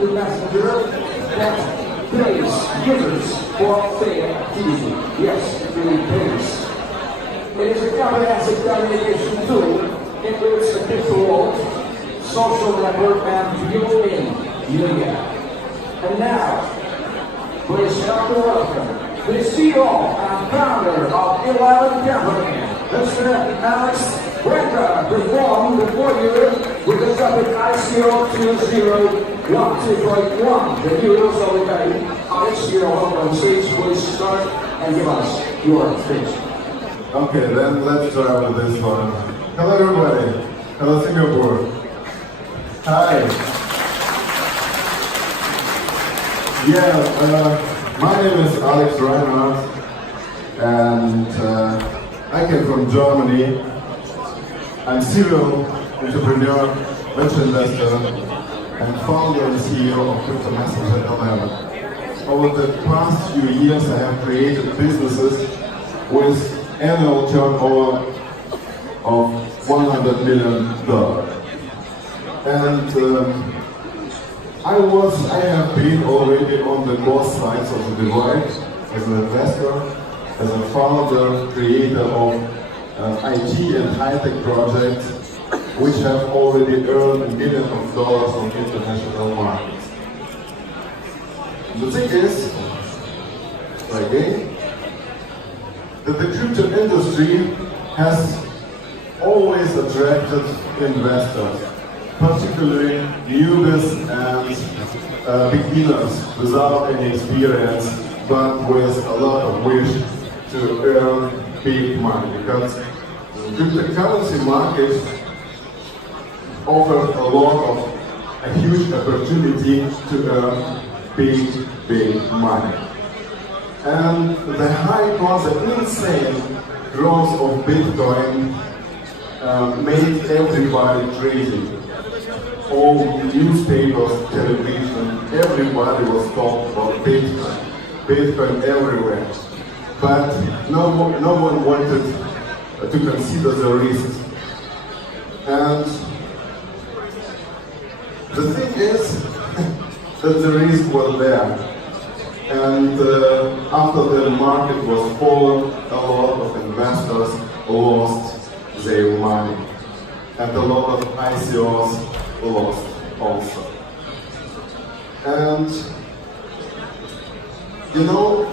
The messenger that pays users for their activity. Yes, it really pays. It is a comprehensive communication tool, includes a digital wallet, social network, and built-in media. And now, please help to welcome the CEO and founder of ELVN Company, Mr. Alex Brenda, perform before you with the topic ICO 2012.1. The new rules of the day. Alex, you're welcome on stage. Please start and give us your speech. Okay, then let's start with this one. Hello everybody. Hello Singapore. Hi. Yeah, my name is Alex Reinhardt, and I came from Germany. I'm serial entrepreneur, venture investor, and founder and CEO of crypto messenger ELVN. Over the past few years, I have created businesses with annual turnover of $100 million. And I have been already on the both sides of the divide as an investor, as a founder, creator of IT and high-tech projects which have already earned millions of dollars on international markets. The thing is, again, that the crypto industry has always attracted investors, particularly newbies and beginners without any experience, but with a lot of wish to earn big money, because the cryptocurrency market offers a huge opportunity to earn big money. And the high growth, the insane growth of Bitcoin made everybody crazy. All newspapers, television, everybody was talking about Bitcoin. Bitcoin everywhere. But no one wanted to consider the risks. And the thing is that the risk was there. And after the market was fallen, a lot of investors lost their money. And a lot of ICOs lost also. And you know,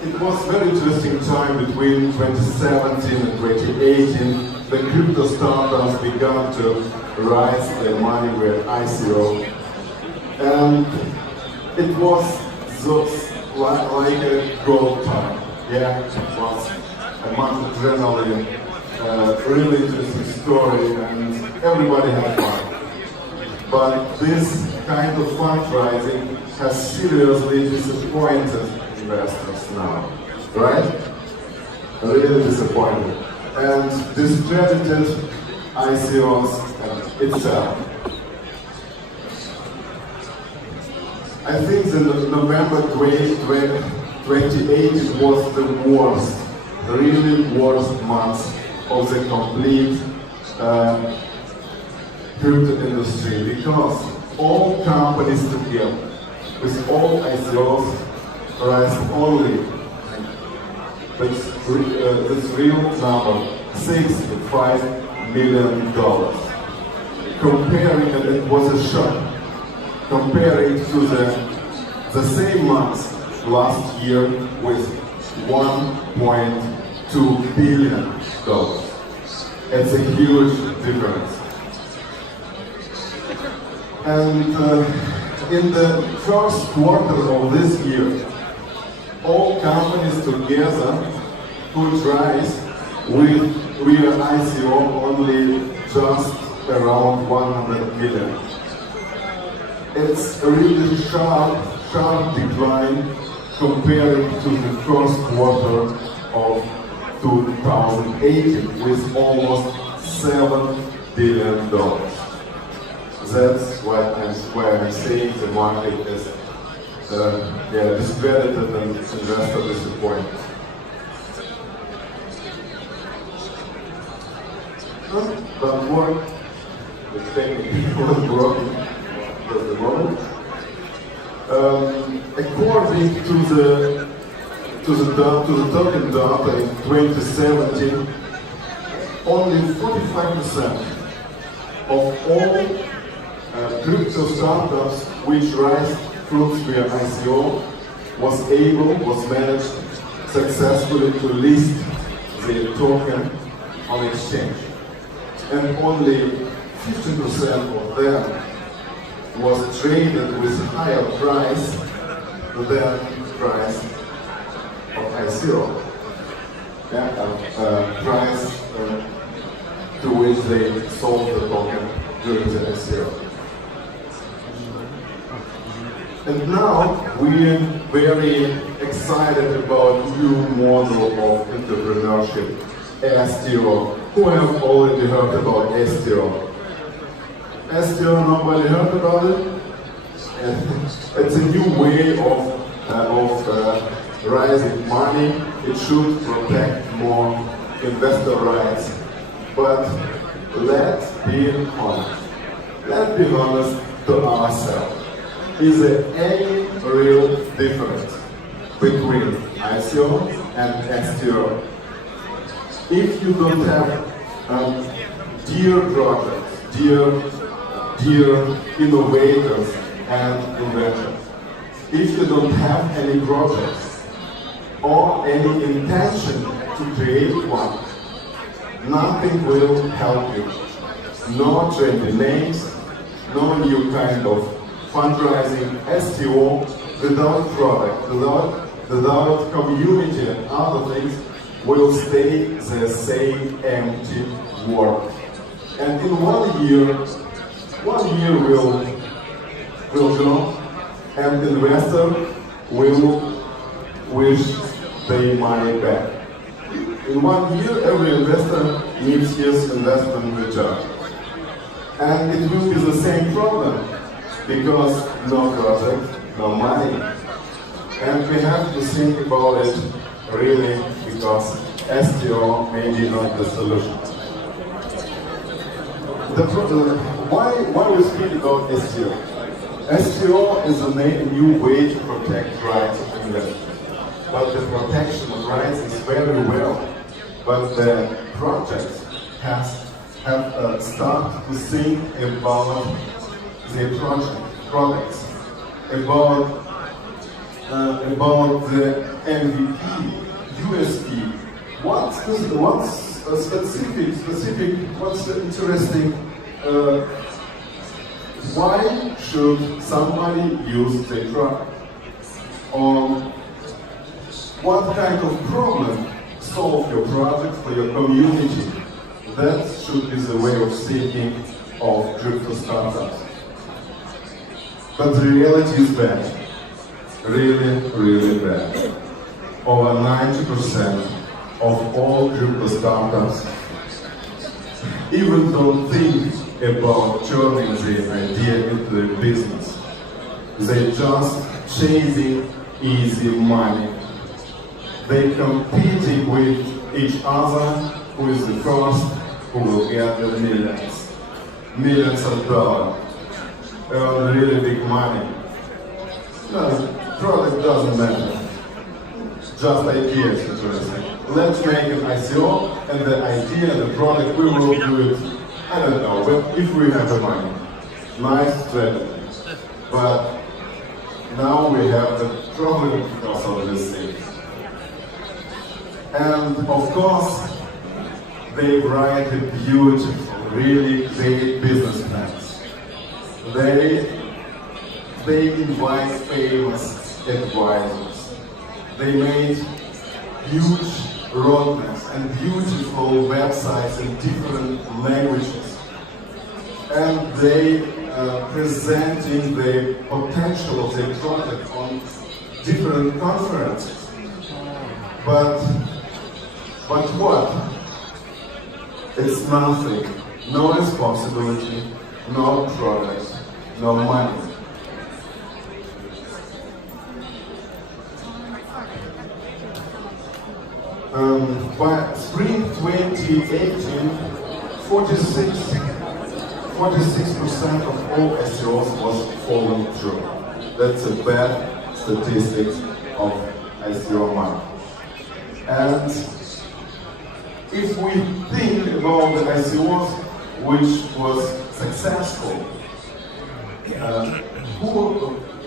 it was a very interesting time between 2017 and 2018. The crypto startups began to raise their money with ICO. And it was like a gold time. Yeah, it was a month of adrenaline, really interesting story, and everybody had fun. But this kind of fundraising has seriously disappointed investors now, right? Really disappointed. And discredited ICOs itself. I think that November 2018 was the worst, really worst month of the complete crypto industry, because all companies together, with all ICOs, raised only, this real number, $65 million. Comparing, and it was a shock, comparing to the same month last year with $1.2 billion. It's a huge difference. And in the first quarter of this year, all companies together could rise with real ICO only just around 100 million. It's a really sharp decline compared to the first quarter of 2018 with almost $7 billion. That's why I'm saying the market is discredited and investor disappointed. But more, the technique was broken at the moment. According to the token data in 2017, only 45% of all crypto startups which raised fruits via ICO was managed successfully to list their token on exchange. And only 50% of them was traded with higher price than price of ICO. Price to which they sold the token during the ICO. And now we're very excited about new model of entrepreneurship, STO. Who have already heard about STO? STO, nobody heard about it? It's a new way of raising money. It should protect more investor rights. But let's be honest. Let's be honest to ourselves. Is there any real difference between ICO and STO? If you don't have dear projects, dear innovators and inventors, if you don't have any projects or any intention to create one, nothing will help you. No trendy names, no new kind of fundraising, STO, without product, without community and other things, will stay the same empty word. And in 1 year will go, and investor will wish their money back. In 1 year, every investor needs his investment return. And it will be the same problem, because no project, no money. And we have to think about it really, because STO may be not the solution. Why we speak about STO? STO is a new way to protect rights of investors. But the protection of rights is very well. But the projects have started to think about the products, about the MVP, USP. What's the interesting? Why should somebody use the product? Or what kind of problem solve your project for your community? That should be the way of thinking of crypto startups. But the reality is bad. Really, really bad. Over 90% of all crypto startups even don't think about turning the idea into a business. They're just chasing easy money. They're competing with each other, who is the first, who will get the millions of dollars, earn really big money. No, product doesn't matter. Just idea is interesting. Let's make an ICO, and the idea, the product, we will do it, I don't know, if we have the money. Nice strategy. But now we have the problem because of this thing. And of course, they write a beautiful, really great business plans. They invite famous advisors. They made huge roadmaps and beautiful websites in different languages. And they presenting the potential of their product on different conferences. But what? It's nothing. No responsibility, no product, no money. By spring 2018, 46% of all SEOs was falling through. That's a bad statistic of ICO money. And if we think about the ICOs which was successful,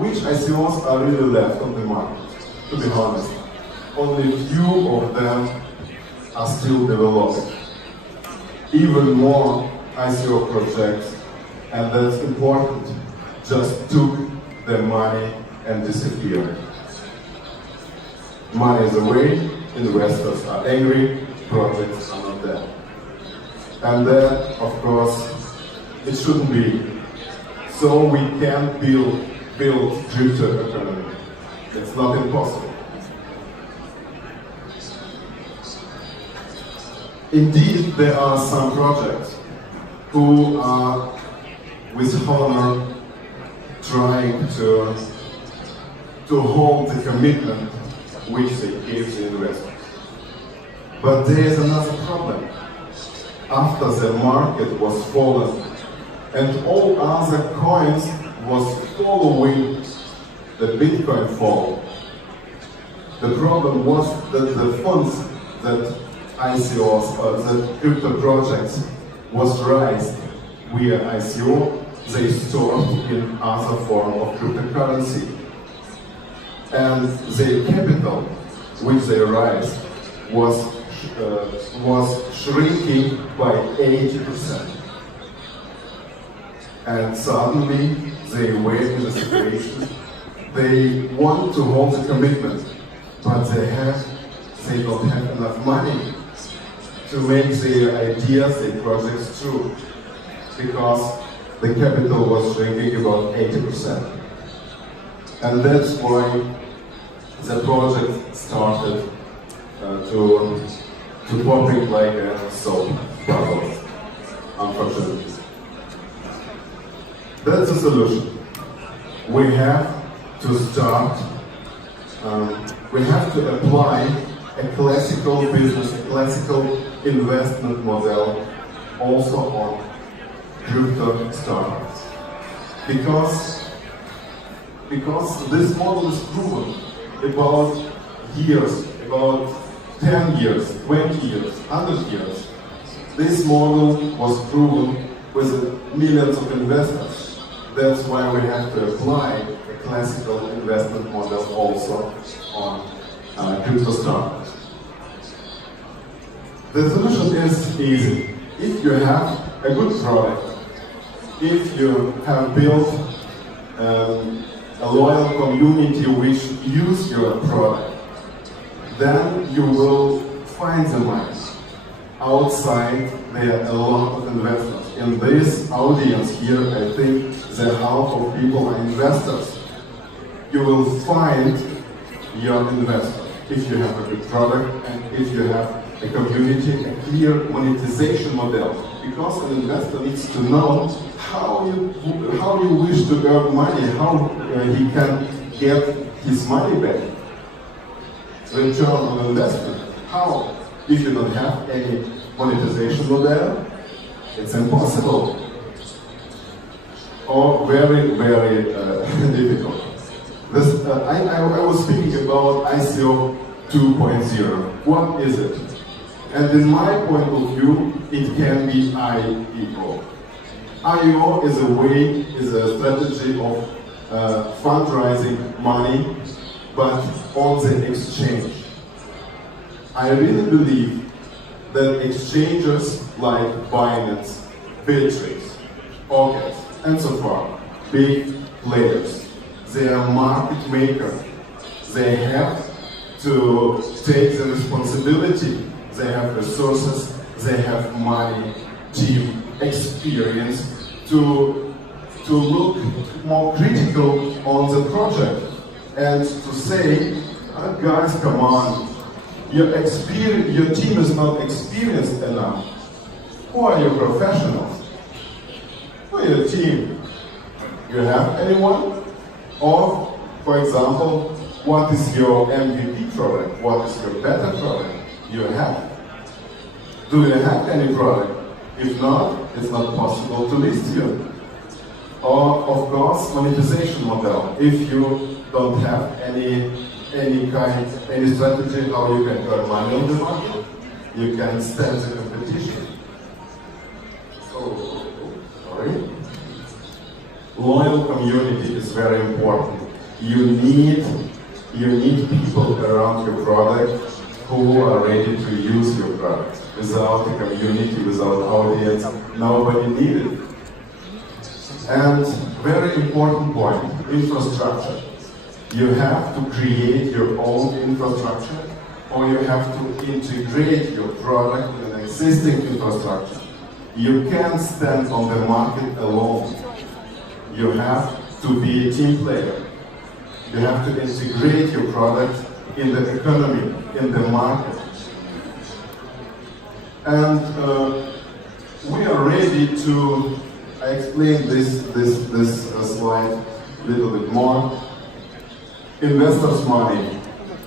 which ICOs are really left on the market? To be honest, only few of them are still developing. Even more ICO projects, and that's important, just took their money and disappeared. Money is away, investors are angry, projects are not there. And that, of course, it shouldn't be. So we can't build crypto economy. It's not impossible. Indeed, there are some projects who are with honor trying to hold the commitment which they gave the investors. But there is another problem. After the market was fallen and all other coins was following the Bitcoin fall, the problem was that the funds that ICOs, that crypto projects was raised via ICO, they stored in other form of cryptocurrency. And the capital which they raised was shrinking by 80%. And suddenly they were in a situation, they want to hold the commitment, but they don't have enough money to make their ideas, their projects true, because the capital was shrinking about 80%. And that's why the project started to popping like a soap bubble, unfortunately. That's the solution. We have to start, we have to apply a classical business, a classical investment model also on crypto startups. Because this model is proven about years, about 10 years, 20 years, 100 years. This model was proven with millions of investors. That's why we have to apply a classical investment model also on crypto startups. The solution is easy. If you have a good product, if you have built a loyal community which use your product, then you will find the money. Outside, there are a lot of investors. In this audience here, I think the half of people are investors. You will find your investor if you have a good product and if you have a community, a clear monetization model. Because an investor needs to know how you wish to earn money, how he can get his money back. Return on investment. How? If you don't have any monetization model, it's impossible. Or very, very difficult. I was speaking about ICO 2.0. What is it? And in my point of view, it can be IEO. IEO is a strategy of fundraising money, but on the exchange. I really believe that exchanges like Binance, Bittrex, Oculus, and so forth, big players, they are market makers. They have to take the responsibility. They have resources, they have money, team, experience to look more critical on the project and to say, guys, come on, your team is not experienced enough. Who are your professionals? Who are your team? You have anyone? Or, for example, what is your MVP product? What is your beta product? You have. Do you have any product? If not, it's not possible to list you. Or, of course, monetization model. If you don't have any strategy how you can earn money on the market, you can stand the competition. So, sorry. Loyal community is very important. You need people around your product who are ready to use your product. Without the community, without audience, nobody needs it. And very important point, infrastructure. You have to create your own infrastructure, or you have to integrate your product in an existing infrastructure. You can't stand on the market alone. You have to be a team player. You have to integrate your product in the economy, in the market. And we are ready to explain this slide a little bit more. Investors' money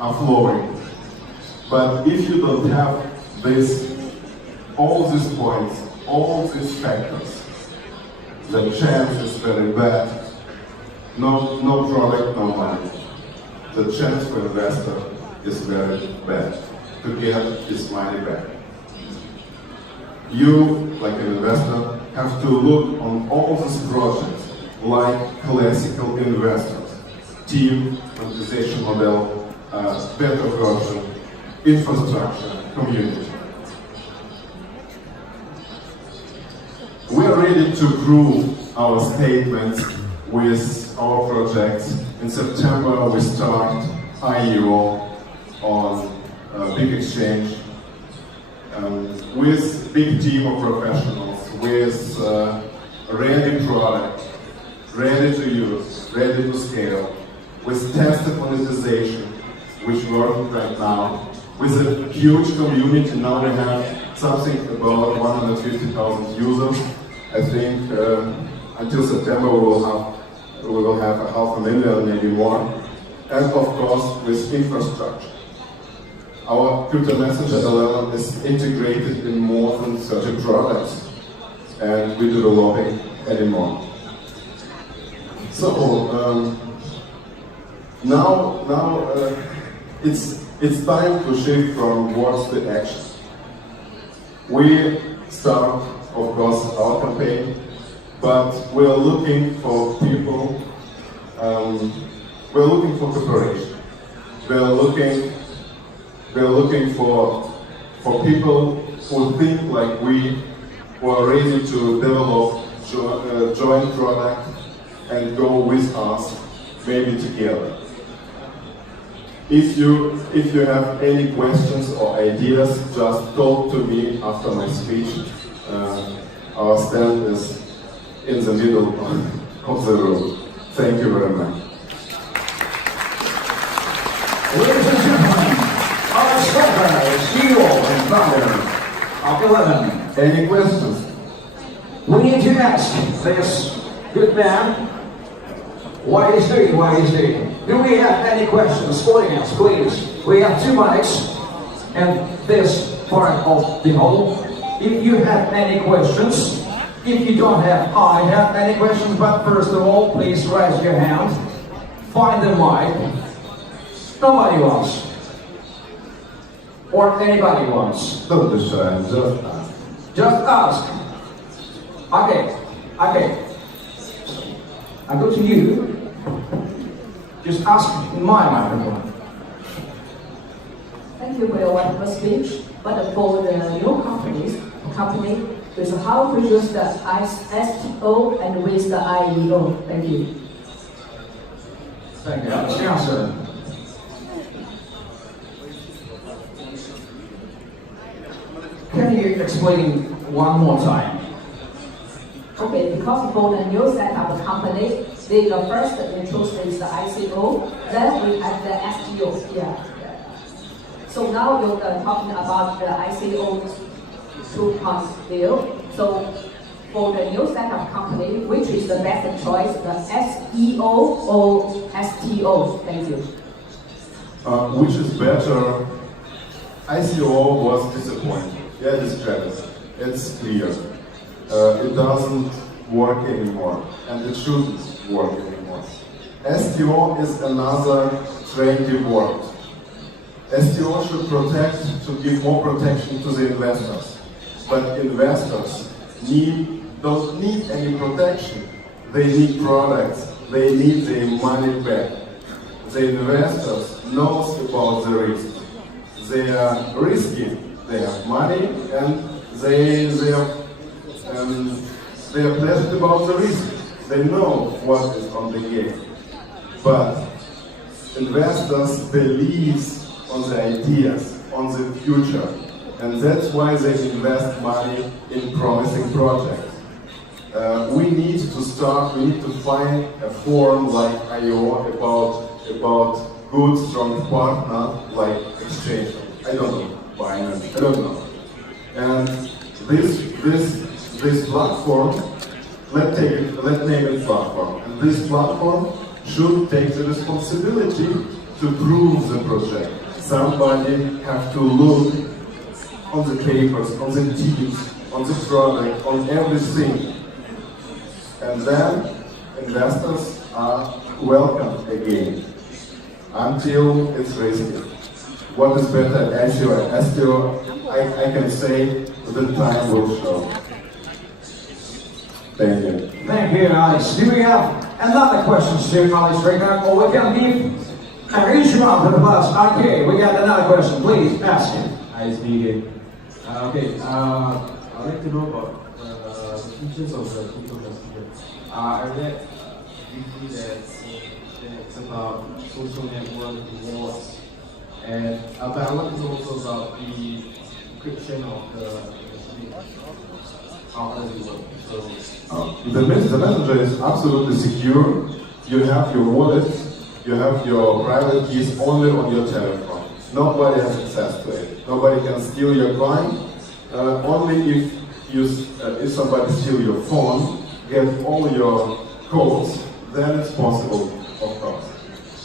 are flowing, but if you don't have all these points, all these factors, the chance is very bad. No product, no money. The chance for investor is very bad to get his money back. You, like an investor, have to look on all these projects like classical investors, team, monetization model, better version, infrastructure, community. We are ready to prove our statements with our projects. In September, we start IEO on a big exchange with big team of professionals, with ready product, ready to use, ready to scale, with tested monetization, which works right now, with a huge community. Now we have something about 150,000 users. I think until September we will have 500,000, maybe more, and of course with infrastructure. Our crypto messenger LLM is integrated in more than 30 products, and we developing anymore. So now it's time to shift from words to action. We start, of course, our campaign, but we are looking for people. We're looking for cooperation. We're looking for people who think like we, who are ready to develop joint product and go with us, maybe together. If you have any questions or ideas, just talk to me after my speech. Our stand is in the middle of the room. Thank you very much. Ladies and gentlemen, our speaker, CEO and founder of ELVN. Any questions? We need to ask this good man what he's doing. Do we have any questions? Audience, please. We have 2 mics and this part of the hall. If you have any questions, if you don't have, I have any questions, but first of all, please raise your hand. Find the mic. Nobody wants. Or anybody wants. Don't be shy, just ask. Just ask. Okay. I go to you. Just ask in my microphone. Thank you for your wonderful speech. But for the new company, is how to use the STO and with the IEO. Thank you. Thank you. Yes, sir. Can you explain one more time? Okay, because for the new setup company, they first introduce the ICO, then we have the STO. Yeah. So now you're talking about the ICO 2.0. So for the new setup company, which is the best choice, the SEO or STO? Thank you. Which is better? ICO was disappointing. Yeah, it's clear. It doesn't work anymore, and it shouldn't work anymore. STO is another trendy word. STO should protect, to give more protection to the investors. But investors don't need any protection. They need products. They need their money back. The investors knows about the risk. They are risky. They have money and they are pleasant about the risk. They know what is on the game. But investors believe on the ideas, on the future, and that's why they invest money in promising projects. We need to find a forum like IO about good, strong partner like exchange. I don't know, Binance, I don't know. And this platform, let's name it platform. And this platform should take the responsibility to prove the project. Somebody have to look on the papers, on the teams, on the product, on everything. And then investors are welcome again until it's risky. What is better, STO or STO? I can say the time will show. Thank you. Thank you, Alex. Do we have another question, Alex Ricard? Or we can leave Ishmael to the bus. Okay, we got another question. Please ask him. Hi, it's me again. I'd like to know about the features of the crypto customer. I read briefly that it's about social network rewards, and but I want to know also about the encryption of the how does it work? So the messenger is absolutely secure. You have your wallet, you have your private keys only on your telephone. Nobody has access to it. Nobody can steal your coin. Only if somebody steals your phone, get all your codes, then it's possible, of course.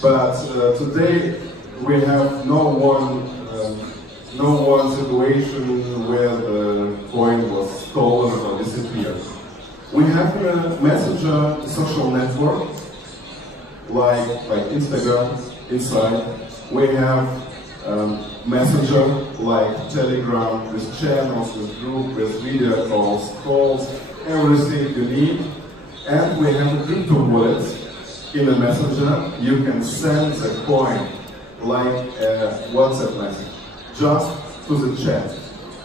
But today we have no one situation where the coin was stolen or disappeared. We have a messenger social network like Instagram inside. We have messenger like Telegram with channels, with group, with video calls, everything you need. And we have a crypto wallet in a messenger. You can send the coin like a WhatsApp message, just to the chat,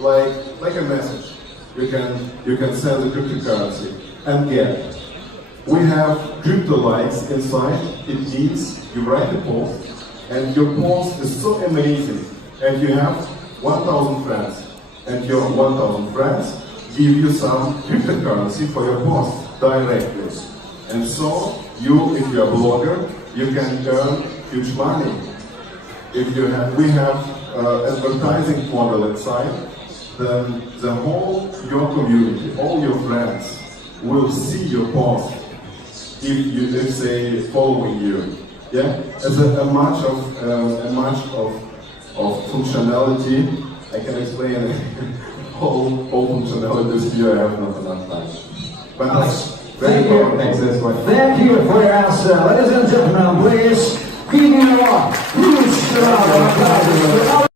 like a message. You can send the cryptocurrency and get. We have crypto likes inside. It means you write a post, and your post is so amazing, and you have 1,000 friends, and your 1,000 friends give you some cryptocurrency for your post directly. And so if you're a blogger, you can earn huge money. We have advertising model inside, then the whole your community, all your friends will see your post if they following you. Yeah, as a much of functionality. I can explain all functionalities here. I have not enough time. But Alex, very thank you. important. Thank you for your answer. Ladies and gentlemen, please give me a huge round of applause.